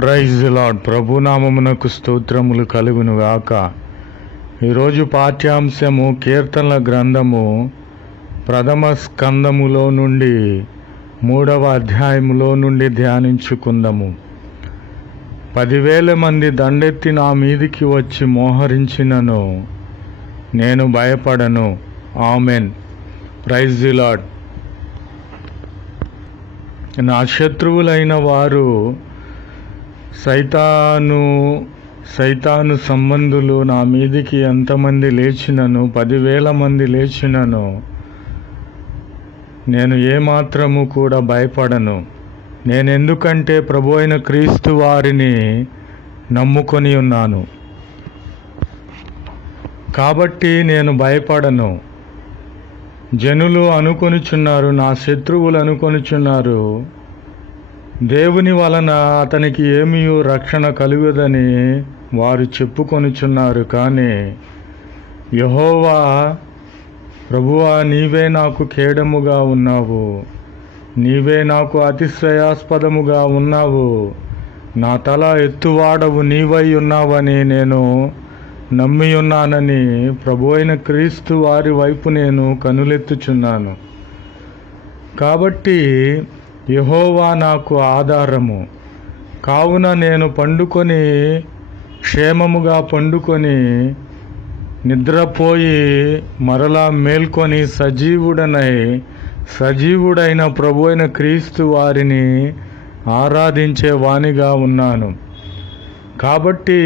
Praise the lord. ప్రభునామమునకు స్తోత్రములు కలుగును గాక. ఈరోజు పాఠ్యాంశము కీర్తనల గ్రంథము ప్రథమ స్కందములో నుండి 3వ అధ్యాయములో నుండి ధ్యానించుకుందాము. 10,000 మంది దండెత్తి నా మీదికి వచ్చి మోహరించినను నేను భయపడను. ఆమెన్. Praise the Lord. నా శత్రువులైన వారు సైతాను సంబంధులు నా మీదికి ఎంతమంది లేచినను, 10,000 మంది లేచినను నేను ఏమాత్రము కూడా భయపడను. నేనెందుకంటే ప్రభు అయిన క్రీస్తు వారిని నమ్ముకొని ఉన్నాను కాబట్టి నేను భయపడను. జనులు అనుకొనుచున్నారు, నా శత్రువులు అనుకొనుచున్నారు, దేవుని వలన అతనికి ఏమీ రక్షణ కలుగదని వారు చెప్పుకొనుచున్నారు. కానీ యెహోవా, ప్రభువా, నీవే నాకు కేడముగా ఉన్నావు, నీవే నాకు అతిశయాస్పదముగా ఉన్నావు, నా తల ఎత్తువాడవు నీవై ఉన్నావని నేను నమ్మి ఉన్నానని ప్రభు అయిన క్రీస్తు వారి వైపు నేను కనులెత్తుచున్నాను. కాబట్టి యెహోవా నాకు ఆధారము. కావున నేను క్షేమముగా పండుకొని నిద్రపోయి మరలా మేల్కొని సజీవుడైన ప్రభు అయిన క్రీస్తు వారిని ఆరాధించే వానిగా ఉన్నాను. కాబట్టి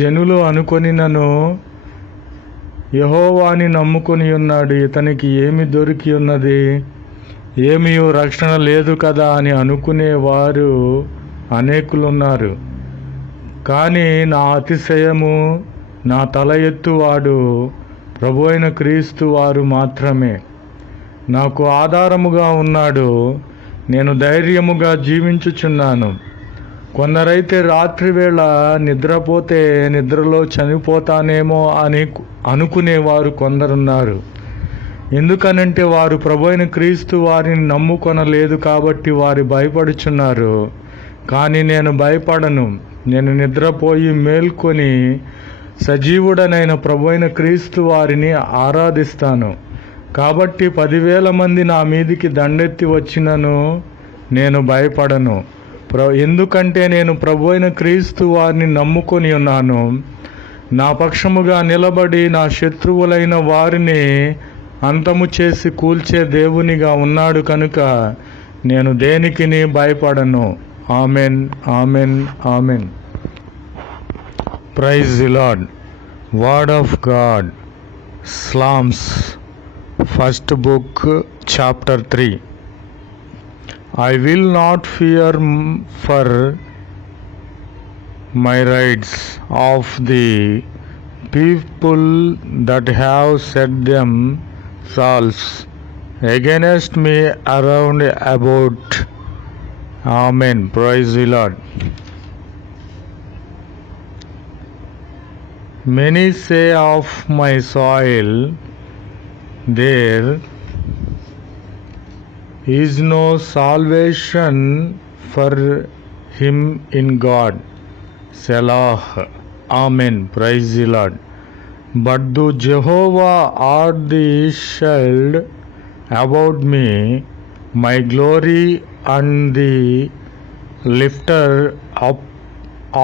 జనులు అనుకొనినను, యెహోవాని నమ్ముకొని ఉన్నాడు, ఇతనికి ఏమి దొరికి ఉన్నది, ఏమీ రక్షణ లేదు కదా అని అనుకునేవారు అనేకులున్నారు. కానీ నా అతిశయము, నా తల ఎత్తువాడు ప్రభు అయిన క్రీస్తు వారు మాత్రమే. నాకు ఆధారముగా ఉన్నాడు, నేను ధైర్యముగా జీవించుచున్నాను. కొందరైతే రాత్రివేళ నిద్రపోతే నిద్రలో చనిపోతానేమో అని అనుకునేవారు కొందరున్నారు. ఎందుకనంటే వారు ప్రభు అయిన క్రీస్తు వారిని నమ్ముకొనలేదు కాబట్టి వారు భయపడుచున్నారు. కానీ నేను భయపడను. నేను నిద్రపోయి మేల్కొని సజీవుడనైన ప్రభు అయిన క్రీస్తు వారిని ఆరాధిస్తాను. కాబట్టి 10,000 మంది నా మీదికి దండెత్తి వచ్చినను నేను భయపడను. ఎందుకంటే నేను ప్రభు అయిన క్రీస్తు వారిని నమ్ముకొని ఉన్నాను. నా పక్షముగా నిలబడి నా శత్రువులైన వారిని అంతము చేసి కూల్చే దేవునిగా ఉన్నాడు కనుక నేను దేనికిని భయపడను. Amen, amen, amen. Praise the Lord. Word of God. Psalms, first book, chapter 3. I will not fear for my rights of the people that have set themselves against me around about. Amen. Praise the Lord. Many say of my soil, there is no salvation for him in God. Selah. Amen. Praise the Lord. But the Jehovah art the shield about me, my glory and the lifter up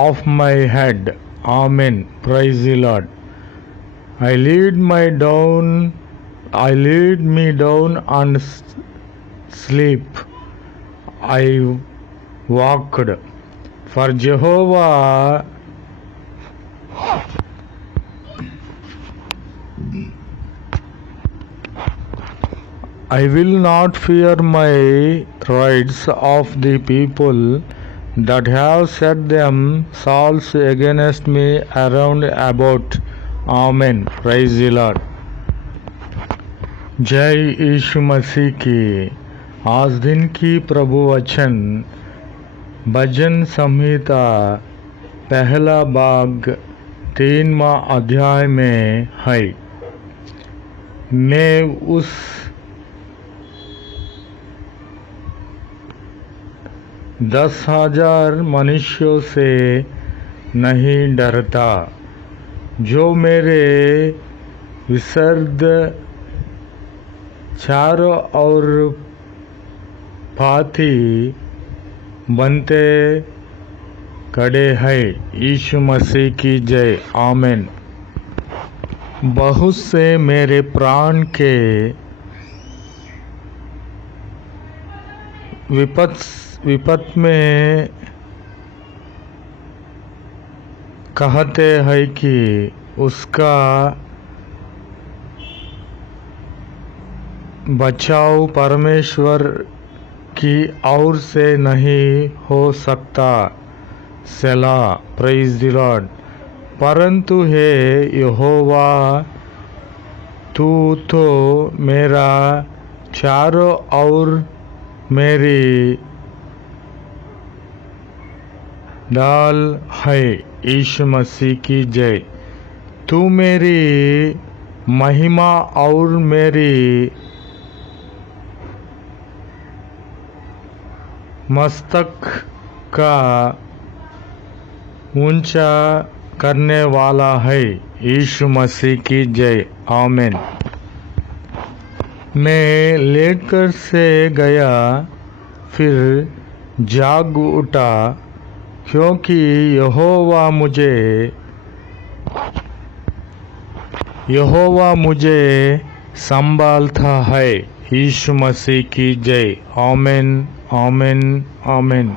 of my head. Amen. Praise the Lord. I lead me down and sleep. I walked, for Jehovah I will not fear my rights of the people that have set themselves against me around about. Amen. Praise the Lord. जय यीशु मसीह की. आज दिन की प्रभु वचन भजन संहिता पहला भाग 3वां अध्याय में है. मैं उस 10,000 मनुष्यों से नहीं डरता। जो मेरे विसर्द चारों ओर पाथी बनते खड़े हैं। यीशु मसीह की जय। आमीन। बहुत से मेरे प्राण के विपत में कहते हैं कि उसका बचाव परमेश्वर की ओर से नहीं हो सकता। सेला। Praise the Lord. परंतु हे यहोवा, तू तो मेरा चारों ओर मेरी ढाल है। यीशु मसीह की जय। तू मेरी महिमा और मेरी मस्तक का ऊंचा करने वाला है। यीशु मसीह की जय। आमीन। मैं लेटकर से गया, फिर जाग उठा, क्योंकि यहोवा मुझे संभालता है। यीशु मसीह की जय। आमीन, आमीन, आमीन।